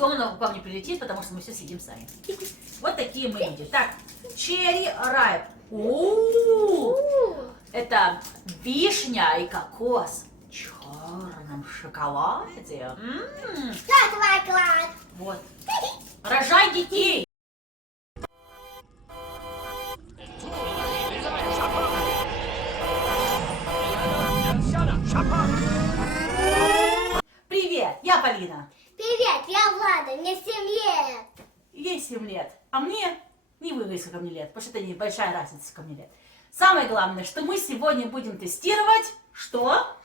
Никто много к вам не прилетит, потому что мы все сидим сами. Вот такие мы люди. Так, черри райп. Это вишня и кокос в черном шоколаде. Вот. Рожай детей. Привет, я Полина. Привет, я Влада, мне 7 лет. Ей 7 лет, а мне не вы, сколько мне лет, потому что это небольшая разница, сколько мне лет. Самое главное, что мы сегодня будем тестировать, что?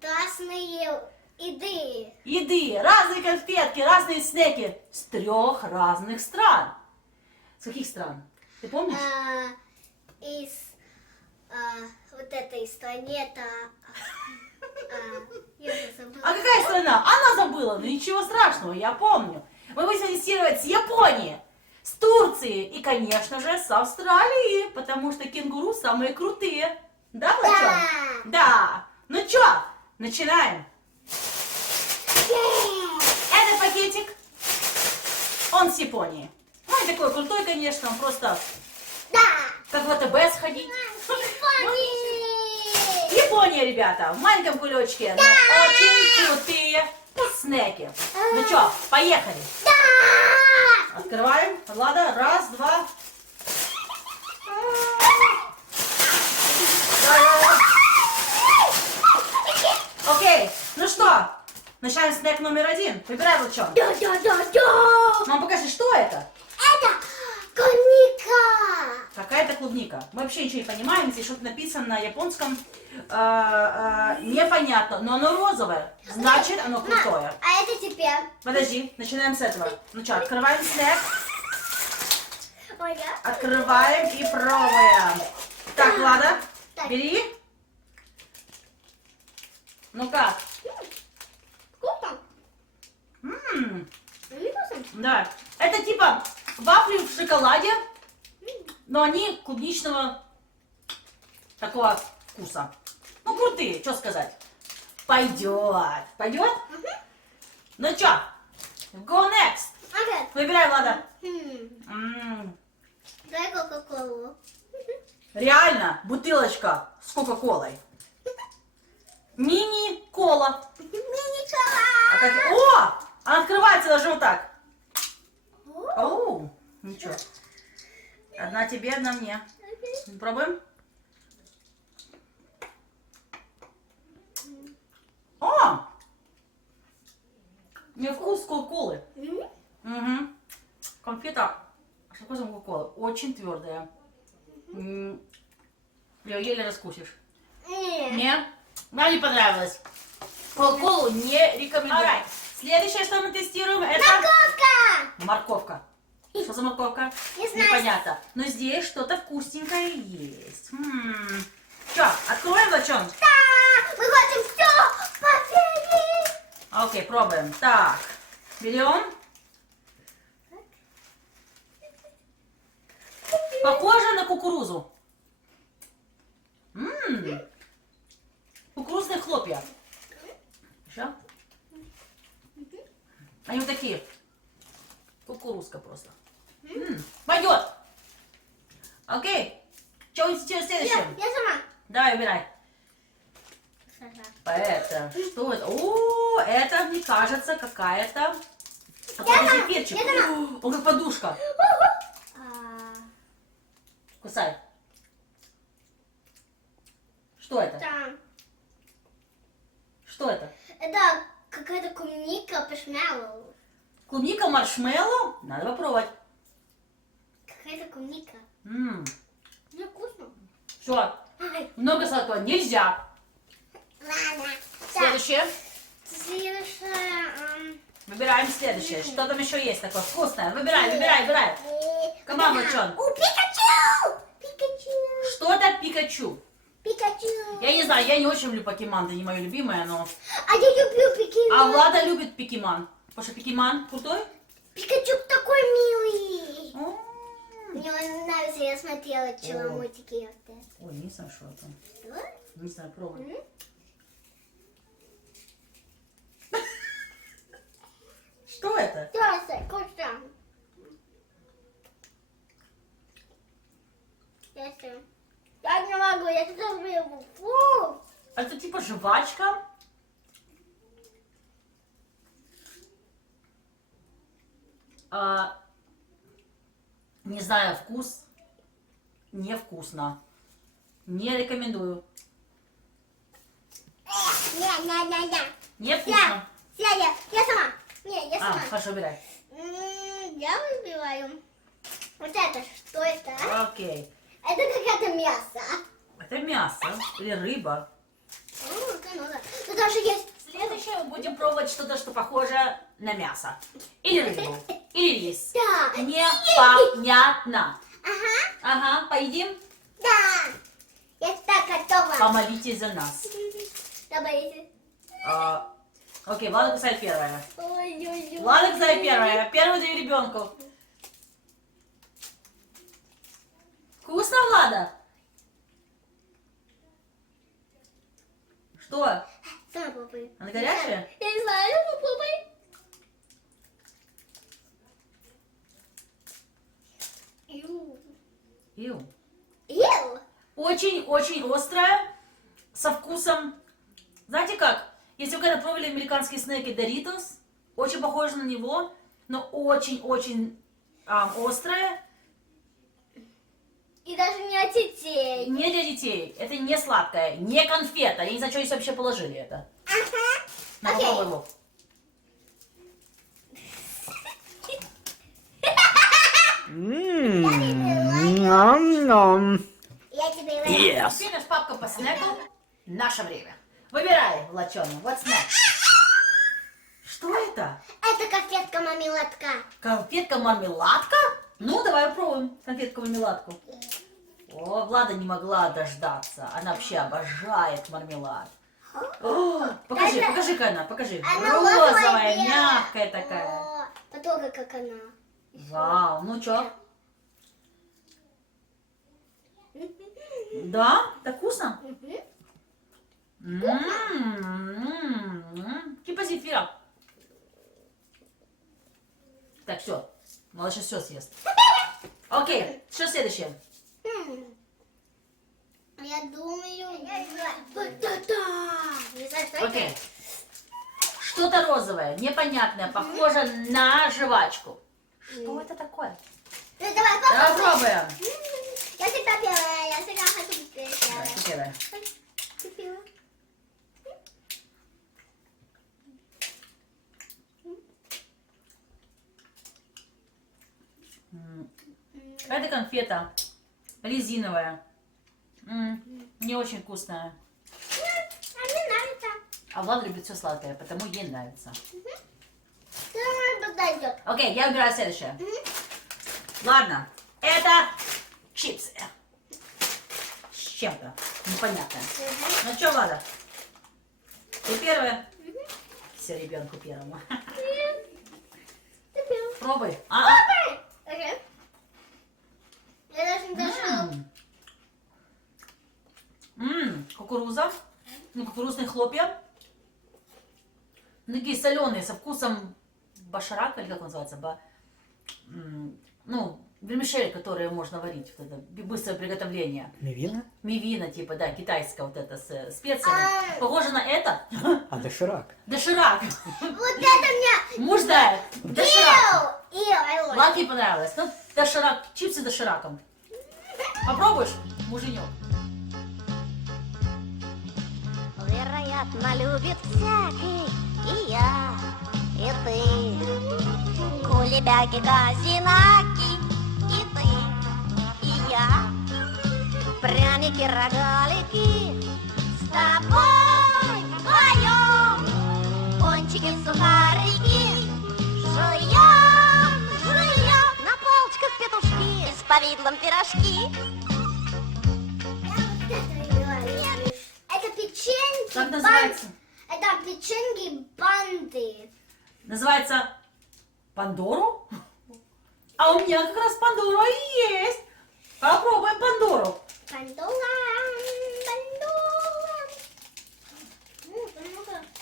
Разные еды. Еды, разные конфетки, разные снеки с 3 разных стран. С каких стран? Ты помнишь? Из вот этой страны, это... я уже забыла. А какая страна? Она забыла, но ничего страшного, я помню. Мы будем тестировать с Японии, с Турции и, конечно же, с Австралии, потому что кенгуру самые крутые. Да, Влачок? Да. Ну чё, начинаем. Этот пакетик, он с Японии. Он такой крутой, конечно, он просто как в АТБ сходить. Япония, ребята, в маленьком кулечке, но очень крутые снеки. Ну чё, поехали. Открываем. Влада, раз, два. Окей, ну что, начинаем снэк номер 1. Выбирай, Влачок. Да. Мам, покажи, что это? Это клубника. Какая-то клубника. Мы вообще ничего не понимаем, здесь что-то написано на японском, непонятно, но оно розовое, значит оно крутое. А это теперь. Подожди, начинаем с этого. Ну что, открываем снэк, Ой, да? открываем и пробуем. Так, Влада, Так. бери. Ну как? Вкусно. М-м, Вкусно. да. Это типа вафли в шоколаде, но они клубничного такого вкуса. Ну, крутые, что сказать. Пойдет. Пойдет? Ну что, go next. Ага. Выбирай, Влада. Дай кока-колу. Реально, бутылочка с кока-колой. Мини-кола. Мини-кола. О! Она открывается даже вот так. Оу, ничего. Одна тебе, одна мне. Пробуем. О! Мне вкус кока-колы. Угу. Конфета с вкусом кока-колы. Очень твердая. Ее еле раскусишь. Нет? Нам не понравилось. Кока-колу не рекомендую. Alright. Следующее, что мы тестируем, это... Морковка. Морковка. Что за морковка? Не знаю. Непонятно. Но здесь что-то вкусненькое есть. Что, откроем, Влачок? Да, мы хотим все проверить. Окей, пробуем. Так, берем. Похоже на кукурузу. Кукурузные хлопья. Еще? Они вот такие. Кукурузка просто. Пойдет. Окей. Что у нас следующее? Я сама. Давай, выбирай. Это, что это? О, это, мне кажется, какая-то... Какой-то перчик. Он как подушка. Кусай. Что это? Да. Что это? Это какая-то клубника, маршмеллоу. Клубника, маршмеллоу? Надо попробовать. Какая-то клубника. Ну, вкусно. все. Много сладкого нельзя. Ладно. Следующее. Следующее. Выбираем следующее. Что там еще есть такое вкусное? Выбирай. Команд, Влачок. Пикачу! Пикачу! Что-то Пикачу. Пикачу! Я не знаю, я не очень люблю покемон, это не мое любимое, но... А я люблю Пикиман. А Влада любит покемон. Потому что покемон крутой? Пикачу такой милый. О, Мне он нравится, я смотрела вчера мультики. ой, не знаю, что это. Что? Не знаю, пробуй. Если. Я не могу, я сейчас выйду. Фу. Это типа жвачка. Не знаю, вкус. Невкусно. Не рекомендую. Не. Невкусно. Я сама. Не, я А, сама. хорошо, убирай. Я выбираю. Вот это, что это? Окей. Это какое-то мясо. Это мясо или рыба. Тут даже есть. Следующее мы будем пробовать что-то, что похоже на мясо. Или рыбу. Или рис. Да. Непонятно. Ага. Ага, поедим? Да. Я так готова. Помолитесь за нас. Давайте. Окей, Влада кусает первая. Ой-ой-ой. Влада кусает первая. Первую даю ребенку. Вкусно, Влада? Что? Сама попробуй. Она горячая? Я не знаю, попробуй. Ю. Ел. Очень-очень острая, со вкусом. Знаете как? Если вы когда пробовали американские снеки Doritos, очень похоже на него, но очень-очень острая. И даже не от детей. Не для детей. Это не сладкое, не конфета. Я не знаю, что здесь вообще положили это. Ага. На, Окей. попробуй, Вов. Ням-ням. Я тебе говорю. Yes. Теперь наш папка по снеку. Наше время. Выбирай, Влачёна. Вот снэк. Что это? Это конфетка-мармеладка. Конфетка-мармеладка? Ну, давай попробуем конфетку-мармеладку. О, Влада не могла дождаться. Она вообще обожает мармелад. О, покажи, покажи-ка она, покажи. Она Розовая, белая. мягкая такая. О, потрогай, как она. Вау, ну чё? Да? Так вкусно? Типа зефира. Так, все. Малыш все съест. Окей, что следующее? Я думаю... Не знаю, что это. Окей. Что-то розовое, непонятное, похоже на жвачку. Что это такое? Ну, давай Давай попробуй. пробуем. Я всегда первая, я всегда хочу быть Давай, первая. ты первая. Ты первая. Это конфета. Резиновая. Не очень вкусная. А мне нравится. А Влада любит все сладкое, потому ей нравится. Ты думаешь, подойдет? Окей, я выбираю следующее. Ладно, это чипсы. С чем-то. Непонятно. Ну что, Влада? Ты первая? Все ребенку первому. Ты первая. Пробуй. Окей. Я даже не дошла. Кукуруза. Ну, кукурузные хлопья. Ну, такие соленые, со вкусом башарака, или как он называется? Ну, вермишель, которые можно варить. Вот это быстрое приготовление. Мивина? Мивина, типа, да, китайская вот это с специями. Похоже на это. А доширак? Доширак. Вот это мне... Муж знает. Доширак. I like. Ладке понравилось. Ну, доширак, чипсы с дошираком. Попробуешь, муженек? Вероятно, любит всякий и я, и ты. Кулебяки, казинаки, и ты, и я. Пряники, рогалики, с тобой вдвоем. Пончики, сухарики, жуем, жуем. На полочках петушки, с повидлом пирожки. Это печеньки. Как называется? Это печеньки банды. Называется Пандору? А у меня как раз Пандора и есть. Попробуем Пандору. Пандора.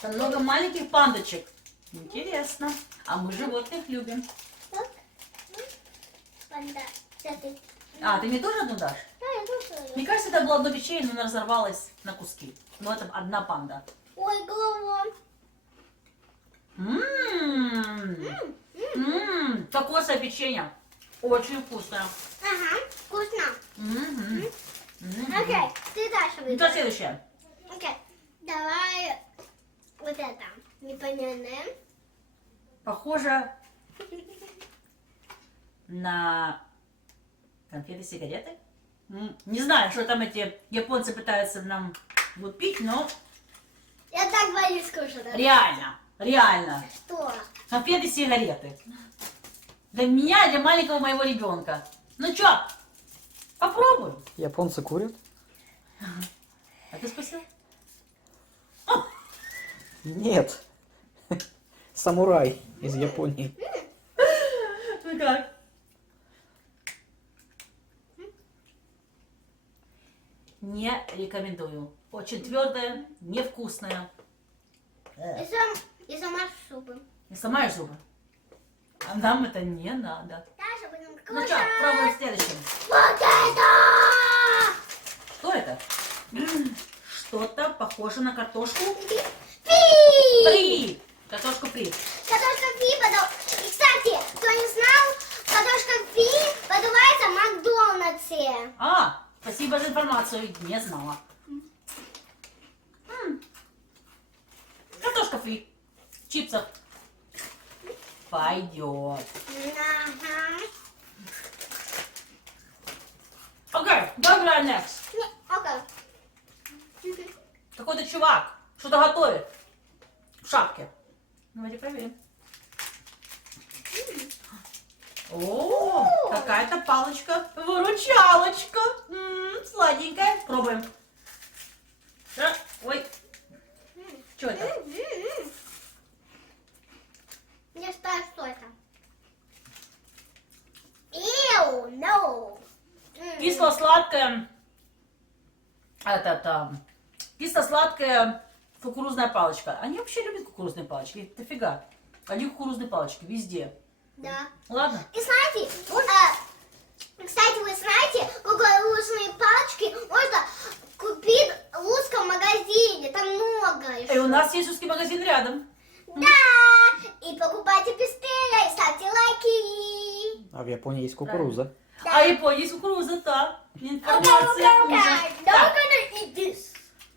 Там много маленьких пандочек. Интересно. А мы животных любим. Так. Панда. Кстати, А, ты мне тоже одну дашь? Да, я тоже. Мне кажется, это было одно печенье, но оно разорвалось на куски. Но это одна панда. Ой, голова. Кокосовое печенье. Очень вкусное. Ага, вкусно. М-м. Окей, ты дальше Ну, что выбираешь. следующее? Окей, давай вот это непонятное. Похоже на конфеты-сигареты. Не знаю, что там эти японцы пытаются нам лупить, но Я так боюсь скушать. реально, реально. Что? Конфеты-сигареты. Для меня и для маленького моего ребенка. Ну чё, попробуем. Японцы курят? А ты спросил? Нет. Самурай из Японии. Ну как? Не рекомендую. Очень твердое, невкусное. И сама шубы. Не сломаешь зубы? А нам это не надо. Дальше будем Ну кушать. что, пробуем следующим. Вот это! Что это? Что-то похоже на картошку Фи! фри. Картошку фри. Картошка фри И, кстати, кто не знал, картошка фри подавается в Макдональдсе. А, спасибо за информацию. Не знала. Картошка фри. В чипсах. Пойдет. Ага. Окей, добрый next. Не, окей. Какой-то чувак что-то готовит. В шапке. Давайте проверим. О, какая-то палочка-выручалочка. Сладенькая. Пробуем. Ой, что это? Не знаю, что это. Ew, no. Кисло-сладкая. Кисло-сладкая кукурузная палочка. Они вообще любят кукурузные палочки. Дофига. Они кукурузные палочки везде. Да. Ладно. И знаете, кстати, вы знаете, кукурузные палочки можно купить в русском магазине. Там много. И у нас есть русский магазин рядом. Да. И покупайте быстрее, и ставьте лайки. А в Японии есть кукуруза. А Япония есть кукуруза, да. Информация уже. Так.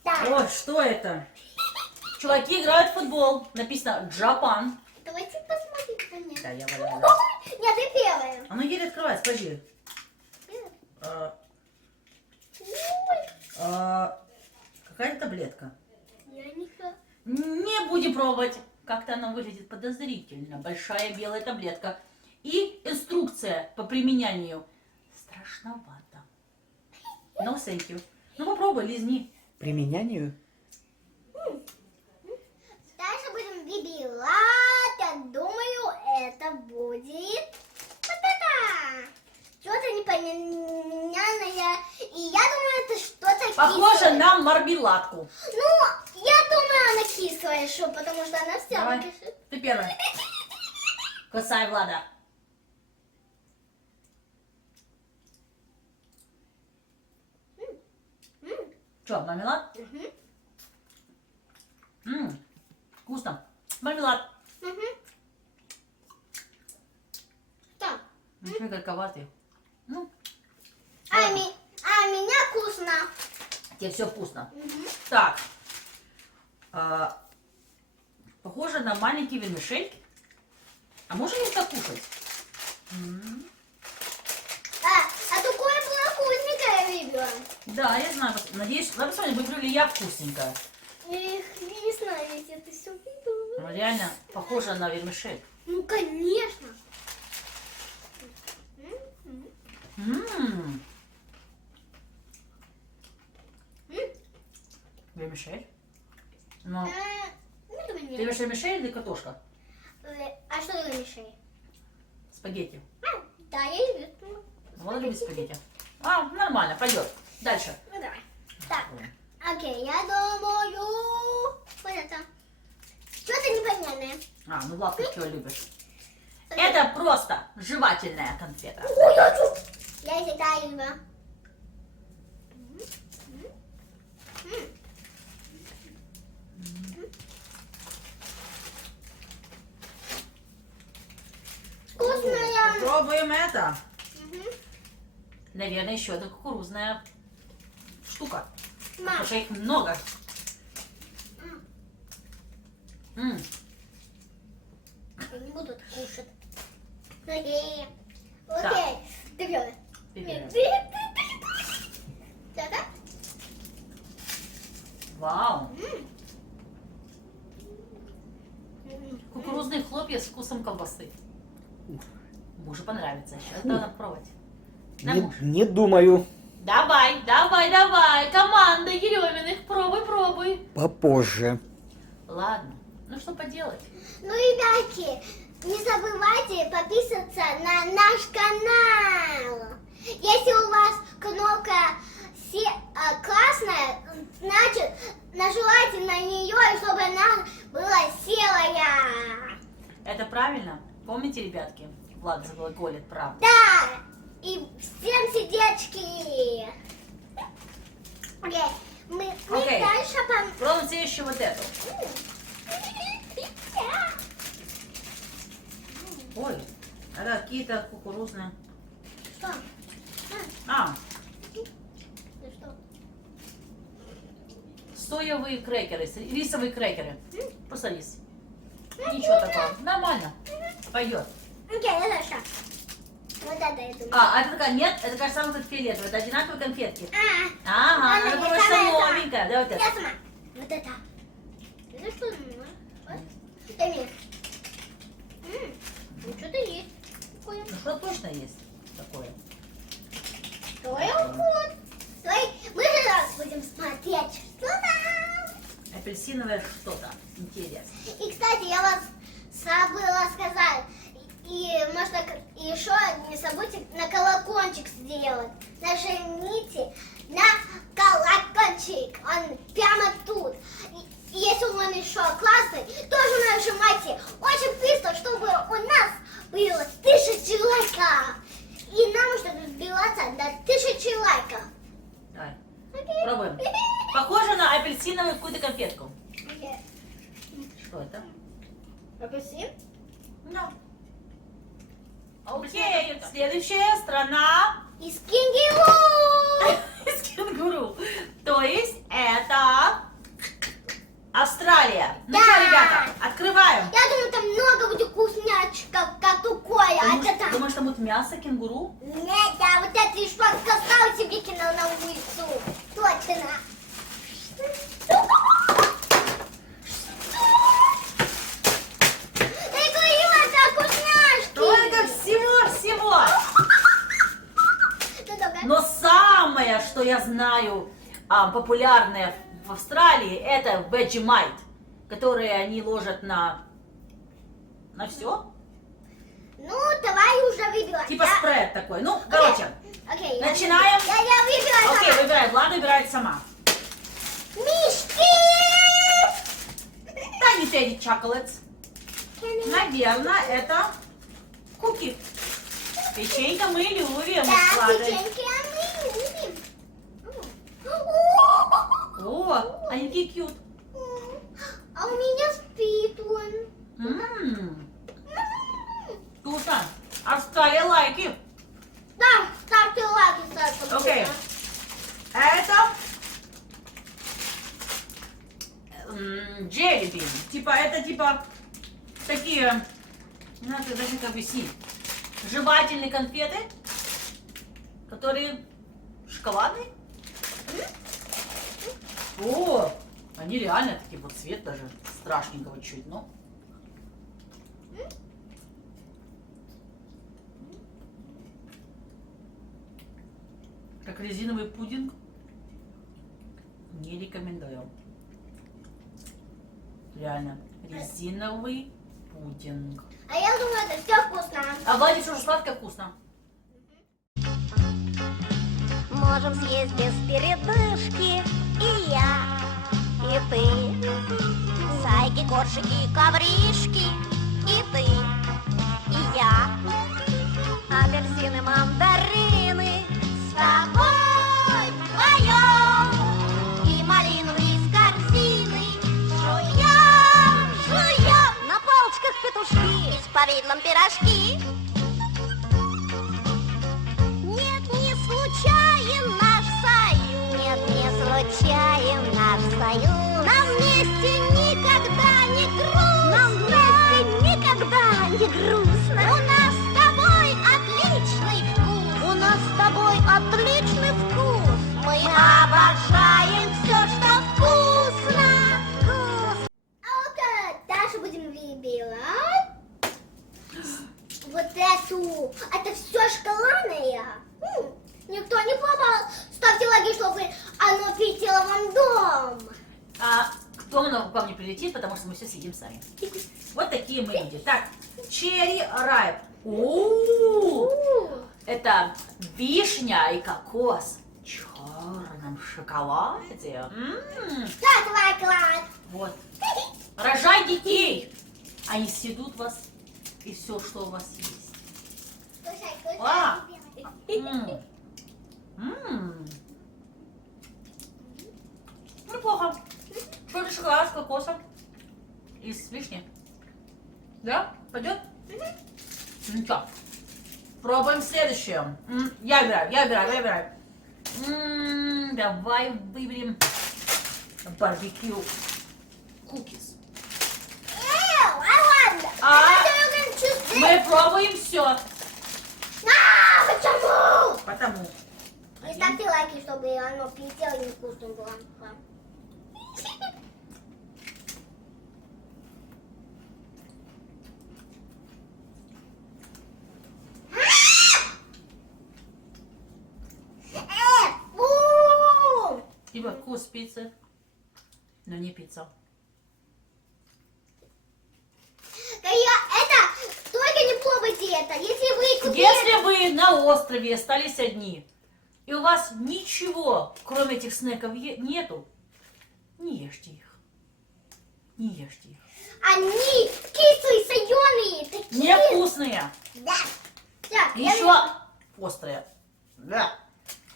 Да. Ой, что это? Чуваки играют в футбол. Написано Japan. Давайте посмотрим на меня. Да, я валяю. Нет, ты первая. Оно еле открывается, подожди. Какая-то таблетка. Я не хочу. Не будем пробовать. Как-то она выглядит подозрительно. Большая белая таблетка. И инструкция по применению. Страшновато. No thank you. Ну попробуй, лизни. Применянию? Дальше будем выбирать. Я думаю, это будет вот это. Что-то непонятное. И я думаю, это что-то Похоже кислое. на мармеладку. Ну, я думаю, она кислая, что, потому что она вся Давай, кишит. ты первая. Кусай, Влада. Что, мармелад? Вкусно. Мармелад. Так. Ничего горьковатый. Ну, А меня вкусно. тебе все вкусно. Так. Похоже на маленький вермишель. А можно их так кушать? А такое было вкусненькое, я видела. Да, я знаю. Надеюсь, давай посмотрим, выберу ли я вкусненькое. Я не знаю, если ты все видела. Ну, реально похоже на вермишель. Ну, конечно. Вермишель? Ну, Ну, думаю, ты нет. имеешь вермишель или картошка? А что за мишень? Спагетти. Да, я люблю. Влада любит спагетти. А, нормально, пойдет. Дальше. Ну, давай. Так, окей, я думаю... Вот это. Что-то непонятное. А, ну Владка, чего любишь? Это просто жевательная конфета. Ой, я чувствую. Я считаю его. Вкусная. Попробуем это. Мгм. Наверное, еще одна кукурузная штука. Мам, Потому что их много. М. я не буду это кушать. Окей. Так. Окей. Ты первый. Ты Нет, первый. Да-да. Вау. М. Кукурузные хлопья с вкусом колбасы. Мужу понравится. Сейчас надо пробовать. На, муж. Не думаю. Давай, давай, давай. Команда Ереминых. Пробуй, пробуй. Попозже. Ладно. Ну что поделать? Ну, ребятки, не забывайте подписываться на наш канал. Если у вас кнопка классная, значит, нажимайте на нее, чтобы она была серая. Это правильно? Помните, ребятки? Влад заглаголит, правда. Да! И всем сердечки! Окей, мы Окей. дальше Пробуем следующую вот эту. Ой, это какие-то кукурузные. Что? А, Ну что? соевые крекеры, рисовые крекеры. Просто рис. Ничего такого. Нормально. Пойдет. Окей, дальше. Вот это я думаю. А это такая, нет, это кажется, самый фиолетовый. Это одинаковые конфетки. А, Ага, ладно, надо я пробовать что сама это. новенькое. Давай вот это. Я сама. Вот это. Это что? Дай мне. Ну что-то есть. Такое. Ну что точно есть такое? Вот. Давай, мы же раз будем смотреть, что там. Апельсиновое что-то. Интересно. И, кстати, я вас забыла сказать. И можно еще не забудьте на колокольчик сделать. Нажмите на колокольчик. Он прямо тут. И если он еще классный, тоже нажимайте очень быстро, чтобы у нас было 1000 лайков. И нам нужно добиваться до 1000 лайков. Давай. Окей. Пробуем. Похоже на апельсиновую какую-то конфетку. Окей. Что это? Апельсин? Да. Окей, следующая страна Из кенгуру. из кенгуру. То есть это Австралия. Ну Да. что, ребята, открываем. Я думаю, там много будет вкуснячков, как такое. А это там... Думаешь, там будет мясо кенгуру? Нет, да, вот это и что касалось себе кино на улицу. Точно. Я говорила, это вкусняшки. Только всего-всего. Ну, только- Но самое, что я знаю, популярное в Австралии, это Vegemite, которые они ложат на все. Ну, давай уже выбирай. Типа спред такой. Ну, короче, Окей, начинаем. Я выбираю окей, сама. выбирай. Влада выбирает сама. Мишки! Да, не Teddy Chocolates. Наверное, это куки. Печенька мы любим. с Да, Владой. печеньки мы любим. О, они такие кьют. А у меня спит он. Вкусно. Австралия лайки. Да, ставьте лайки, ставьте. Окей. Это джеллибин. Это типа такие, не знаю, даже как объяснить, жевательные конфеты, которые шоколадные. О, они реально такие, вот цвет даже страшненького чуть, но. Как резиновый пудинг. Не рекомендую. Реально. Резиновый пудинг. А я думаю, это все вкусно. А Владик уже сладко вкусно. Можем съесть без передышки и я, и ты. Зайки, коршики, ковришки и ты, и я. Апельсины, мандарины повидлом пирожки. Нет, не случайен наш союз. Нет, не случайен наш союз. Нам вместе никогда не грустно. Нам вместе никогда не грустно. У нас с тобой отличный вкус. У нас с тобой отличный вкус. Мы обожаем все, что вкусно. Вкусно. А вот дальше будем выбирать вот эту. Это все шоколадное. Никто не попал. Ставьте лайки, чтобы оно прилетело вам в дом. А кто много к вам не прилетит, потому что мы все съедим сами. Вот такие мы люди. Так, черри райп. Это вишня и кокос в черном шоколаде. Да, давай, клад. Вот. Рожай детей. Они съедут вас и все, что у вас есть. Кушай, А. кушай. Неплохо. Что это шоколад с кокосом и с вишней? Да? Пойдет? Ну что? Пробуем следующее. Я выбираю. Давай выберем барбекю кукис. Мы пробуем все. Почему? Потому. И ставьте лайки, чтобы оно прилетело и невкусно было. Ибо вкус пиццы, но не пицца. Это только не пробуйте это. Если вы купили... Если вы на острове остались одни, и у вас ничего, кроме этих снеков, нету, не ешьте их. Не ешьте их. Они кислые, соленые, такие. Невкусные. Да. Так, Еще острые. Да.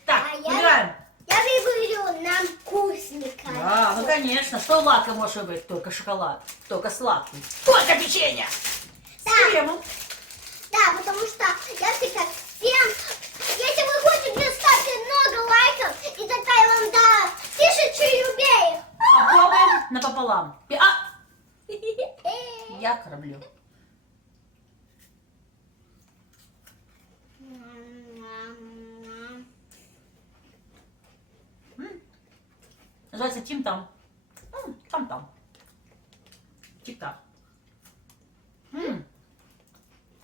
Так, А я- выбираем. Я выберу нам вкусненько. Да, ну конечно. Что лакомое может быть? Только шоколад. Только сладкий. Только печенье. Да. С кремом. Да, потому что я всегда всем... Если вы хотите, ставьте много лайков, и тогда я вам дам 1000 рублей. Попробуем напополам. Я кормлю. Называется Тим-Там. Там-там. Тик-так.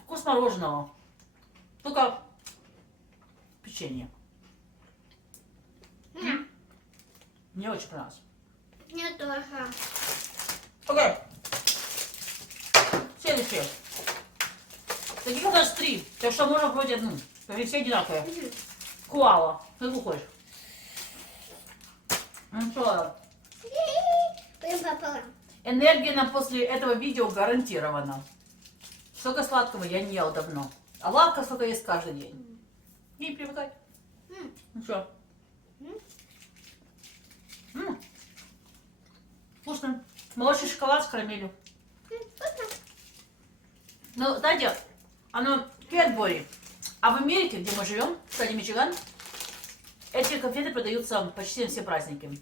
Вкус мороженого. Только печенье. Мне очень понравилось. Мне тоже. Окей. Следующее. Таких у нас 3. Так что можно вроде одну. Они все одинаковые. Куала. Как ты хочешь? Ну что, Будем пополам. энергия нам после этого видео гарантирована. Столько сладкого я не ела давно. А лавка столько есть каждый день. Не привыкать. Ну что? Вкусно. Молочный шоколад с карамелью. Ну, знаете, оно Кэтбори. А в Америке, где мы живем, кстати, Мичиган, эти конфеты продаются почти на все праздники.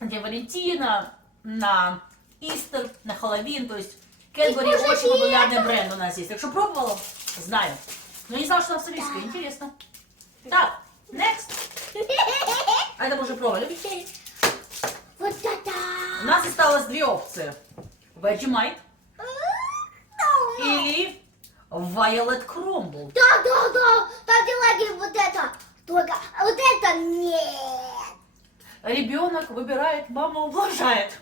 День Валентина, на Истер, на Хэллоуин. То есть Кэтбори И кушайте очень популярный бренд у нас есть. Так что пробовала? Знаю. Но не знала, что она австралийская. Интересно. Так, next. А это мы уже пробовали. Вот это. У нас осталось 2 опции. Vegemite или Violet Crumble. Да. Ставьте лайки вот это. Только вот это нет. Ребенок выбирает, мама ублажает.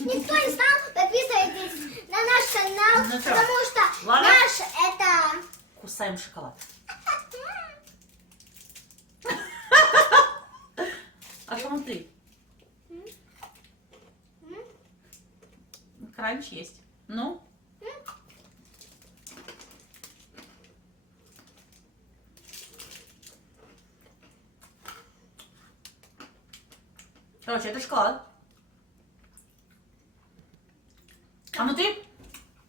Никто не знал, подписывайтесь на наш канал, Ну что, потому что ладно? наш это... Кусаем шоколад. А что внутри? Кранч есть. Ну? Короче, это шоколад. А внутри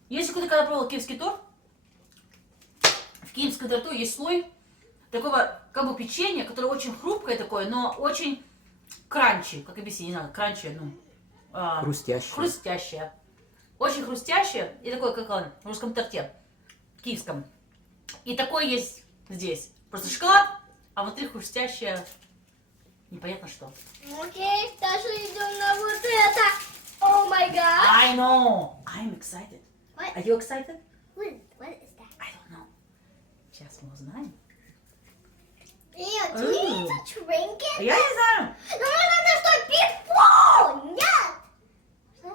Если кто-то когда пробовал киевский торт, в киевском торту есть слой такого как бы печенья, которое очень хрупкое такое, но очень кранчи, как объяснить, не знаю, кранчи, ну, Хрустящий. хрустящее. Очень хрустящее и такое, как он, в русском торте, киевском. И такое есть здесь. Просто шоколад, а внутри хрустящее, непонятно что. Окей, дальше идем на вот это. О май гад. I know, I'm excited. What? Are you excited? What is that? I don't know. Сейчас мы узнаем. Ew, do you need to drink it? Я не знаю. Ну можно наступить пол! Нет! Что?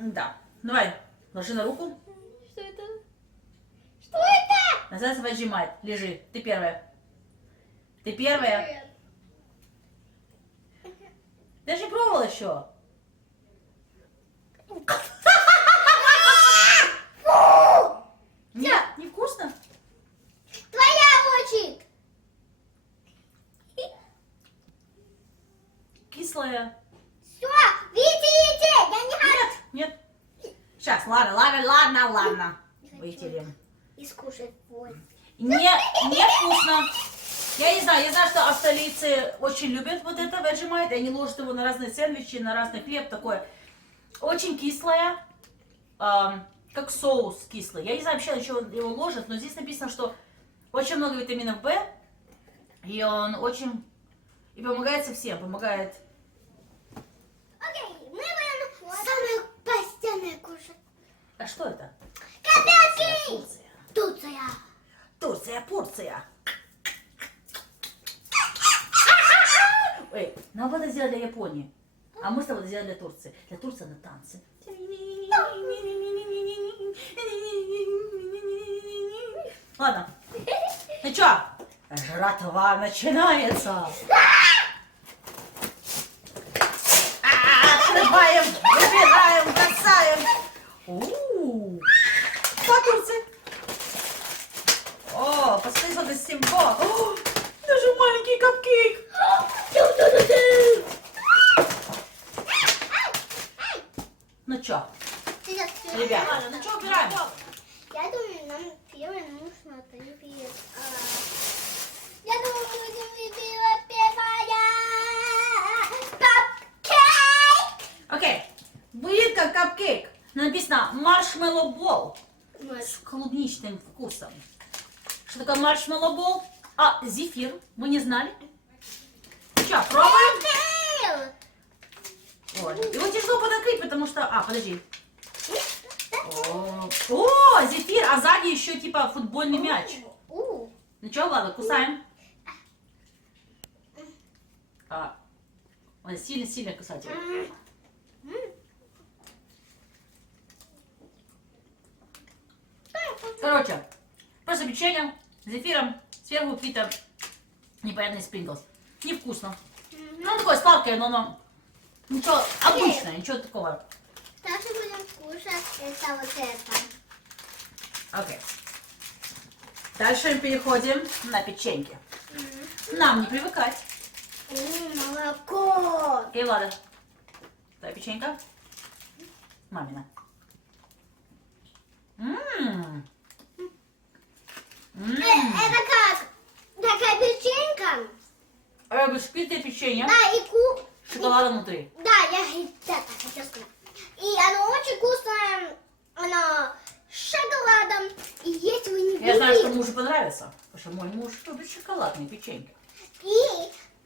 Да. Давай, ложи на руку. Что это? Что это? Называется Vegemite. Лежи. Ты первая. Ты первая. Ты же не пробовала еще. Фу! Нет, не вкусно. Твоя очередь! Кислая. Все, видите, я не хочу. Нет. Сейчас, ладно. Вытерем. И скушать вот. Не вкусно. Я не знаю, что австралийцы очень любят вот это Vegemite. Они ложат его на разные сэндвичи, на разный хлеб такое. Очень кислое, как соус кислый. Я не знаю вообще, на что его ложат, но здесь написано, что очень много витаминов В. И он очень... И помогает совсем, помогает... Окей, мы будем самое постельное кушать. А что это? Капельки! Турция. Турция. Порция. Эй, нам надо сделать для Японии. А мы с тобой сделали для Турции. Для Турции на танцы. Ладно. Ну чё? Жратва начинается. Открываем, выбираем, бросаем. По Турции. О, посмотри, сколько всего. О, даже маленький капкейк. Ну чё, ребят, ладно, ну чё убираем? Я думаю, нам первое нужно выбирать. Я думаю, мы будем выбирать первое. Капкейк! Окей, выглядит как капкейк. Написано маршмеллоу бол с клубничным вкусом. Что такое маршмеллоу бол? А, зефир, вы не знали? Чё, пробуем? Вот. Его тяжело подокрыть, потому что... А, подожди. О, зефир, а сзади еще типа футбольный мяч. Ну что, ладно, кусаем. Он сильно-сильно кусать его. Короче, просто печенье с зефиром, сверху какие-то непонятные спринглс. Невкусно. Ну, такое сладкое, но оно... Ничего обычное, ничего такого. Дальше будем кушать это вот это. Окей. Дальше мы переходим на печеньки. Нам не привыкать. Молоко. Окей, Влада. Твоя печенька. Мамина. Это как? Такая печенька. Бисквитное печенье Да, и с шоколадом внутри. Да, я это хотела сказать. И оно очень вкусное. Оно с шоколадом. И если вы не Я знаю, что видите... мужу понравится. Потому что мой муж любит шоколадные печеньки. И,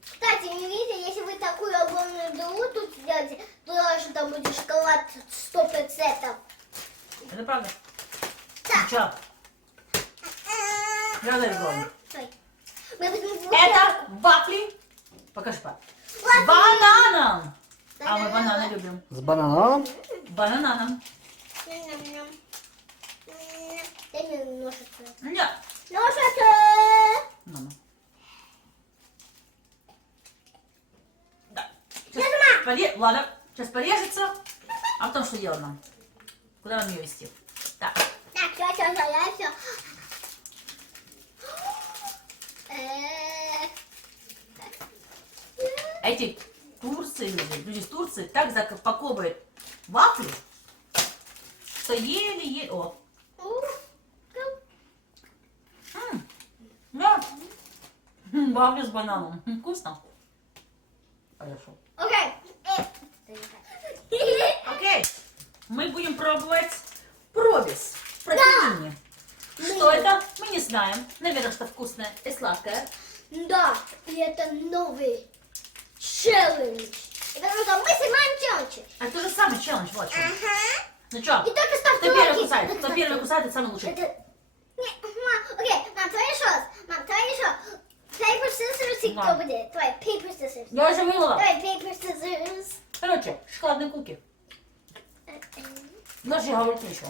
кстати, не видите, если вы такую огромную дыру тут сделаете, то даже там будет шоколад 100%. Это правда. Да. Ну чё? Я говорю. Стой. Мы будем вот Это вафли. Покажи, пап. С Вафли. бананом. так. А мы бананы любим. С бананом? Бананом. Ням-ням-ням. Дай мне ножицы. Нет. Ножицы! Мама. Да. Я сама. Ладно, сейчас порежется. А потом что делать нам? Куда нам ее везти? Так. Так, все, я все. Эти Турции, люди из Турции так запаковывают вафли, что еле-еле... О, да. Вафли с бананом. Вкусно? Хорошо. Окей. Окей. Мы будем пробовать пробис. Протеине. Что это? Мы не знаем. Наверное, что вкусное и сладкое. Да, и это новый челлендж. И потому что мы снимаем челленджи. А это же самый челлендж, вот что. Ага. Ну что, И только ставь кто первый лайки. кусает? Только Кто ставь первый лайки. кусает, это самый лучший. Это... Не, мам, окей, мам, твой решос. Мам, твой решос. Paper, scissors, и Да. кто будет? Твой paper, scissors. Я уже вылила. Твой paper, scissors. Короче, шоколадные куки. Даже я говорить нечего.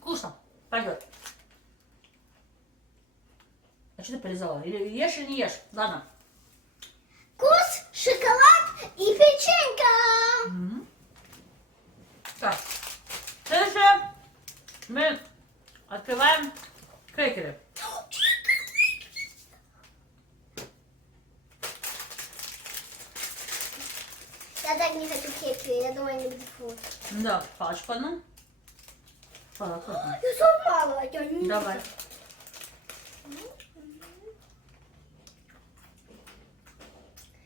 Вкусно. Пойдет. А что ты полезала? Или ешь, или не ешь? Ладно. Вкус, шоколад и печенька. Так. Следующее. Мы открываем крекеры. Я так не хочу кеки, я думаю, они будут вкус. Да, палочку одну. Палочку одну. Я сломала, я не... Давай.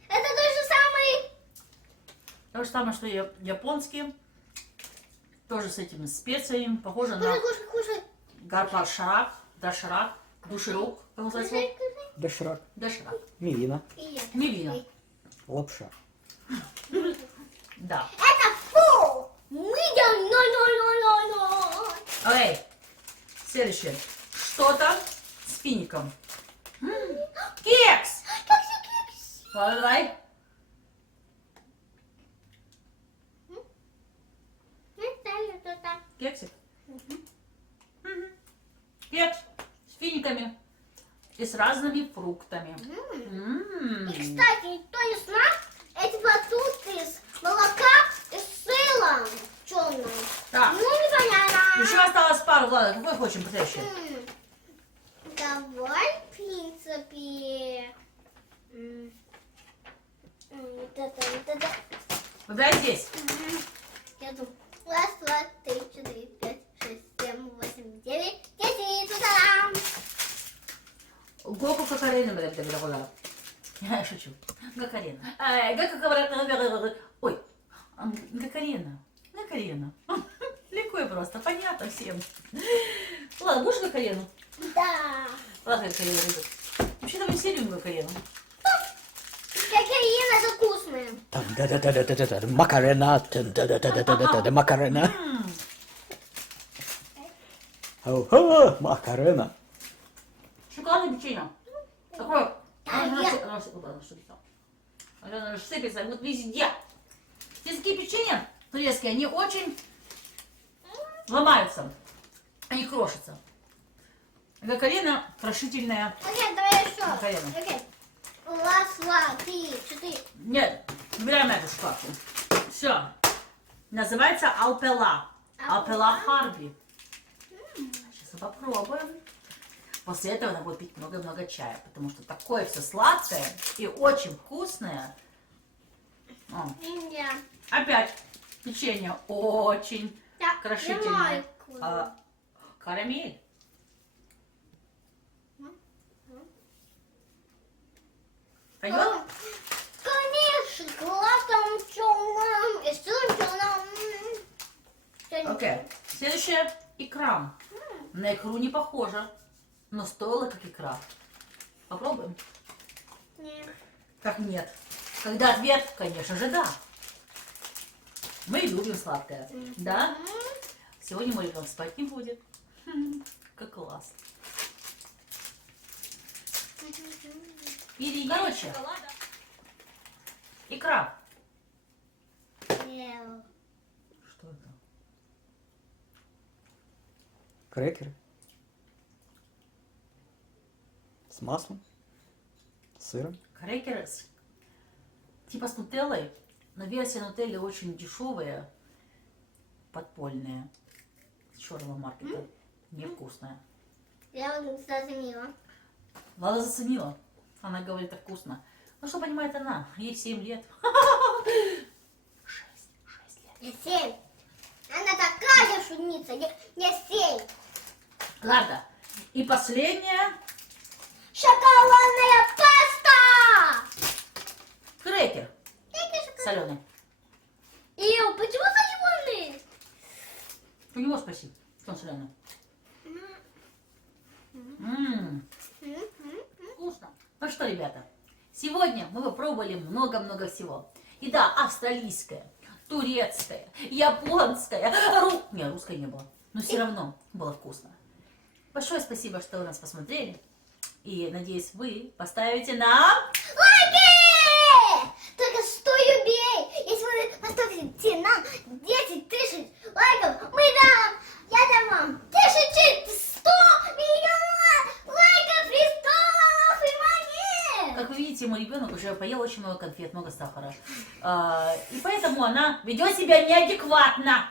Это тот же самый... То же самое, что и японские. Тоже с этими специями. Похоже на Кушай, кушай, кушай. гарпашрак, доширак, душирук. Как называется? Кушай, кушай. Доширак. Доширак. Мивина. И я. Мивина. Лапша. Да. Это фу! Мы делаем но. Окей. Следующее. Что-то с фиником. Кекс! Кекс. Ладно, давай. Кексик. Кекс с финиками и с разными фруктами. И, кстати, никто не знает, эти батуты из молока и с сыром черным. Так, Ну, непонятно. еще осталось пару. Ладно, какой хочем потрясший? Давай, в принципе, вот это. Выбирай здесь. Я думаю, раз, два, три, четыре, пять, шесть, семь, восемь, девять, 10, туда-дам. Гоку Кокарина, блядь. Я шучу. Гакарина. Ой, Гакарина. Гакарина. Легко просто, понятно всем. Ладно, будешь Гакарину? Да. Ладно, Гакарина, ребят. Вообще-то мы серию Гакарину. Кокаин это вкусное. Да-да-да-да-да-да. Макарена. Да-да-да-да-да-да. Макарена. Ого, макарена. Шоколадное печенье. Такое. Оно я- сыпется вот везде. Все такие печенья турецкие, они очень ломаются. Они крошатся. Гакарина крошительная. Окей, давай еще. Макарена. Окей. Раз, два, три, четыре. Нет, выбираем эту шкафу. Все. Называется Алпела. Алпела Харби. Сейчас мы попробуем. После этого надо будет пить много-много чая, потому что такое все сладкое и очень вкусное. О, Я. опять печенье очень Да, крошительное. я Карамель. Пойдет? Конечно, шоколадом черным и сыром черным. Окей. Следующее икра. На икру не похоже, но стоило как икра. Попробуем. Нет. Как нет? Когда ответ, конечно же, да. Мы любим сладкое. Да? Сегодня мой ребенок спать не будет. Как класс. Короче, икра. Ел. Что это? Крекеры. С маслом. С сыром. Крекеры типа с нутеллой, но версия нутеллы очень дешевая, подпольная, с черного маркета, невкусная. Я вот заценила. Влада заценила. Она говорит, это вкусно. Ну что понимает она? Ей 7 лет. Я 7. Она такая шутница. Я 7. Ладно. И последнее. Шоколадная паста! Крекер соленый. Ил, почему соленый? У него спроси, что он соленый. Вкусно. Ну что, ребята, сегодня мы попробовали много-много всего. И да, австралийское, турецкое, японское, не, русское не было, но все равно было вкусно. Большое спасибо, что вы нас посмотрели. И надеюсь, вы поставите нам... Лайки! Только 100 рублей! Если вы поставите нам 10 тысяч лайков, мы дам, я дам вам 1100 миллионов лайков и 100 долларов и монет! Как вы видите, мой ребенок уже поел очень много конфет, много сахара. И поэтому она ведет себя неадекватно.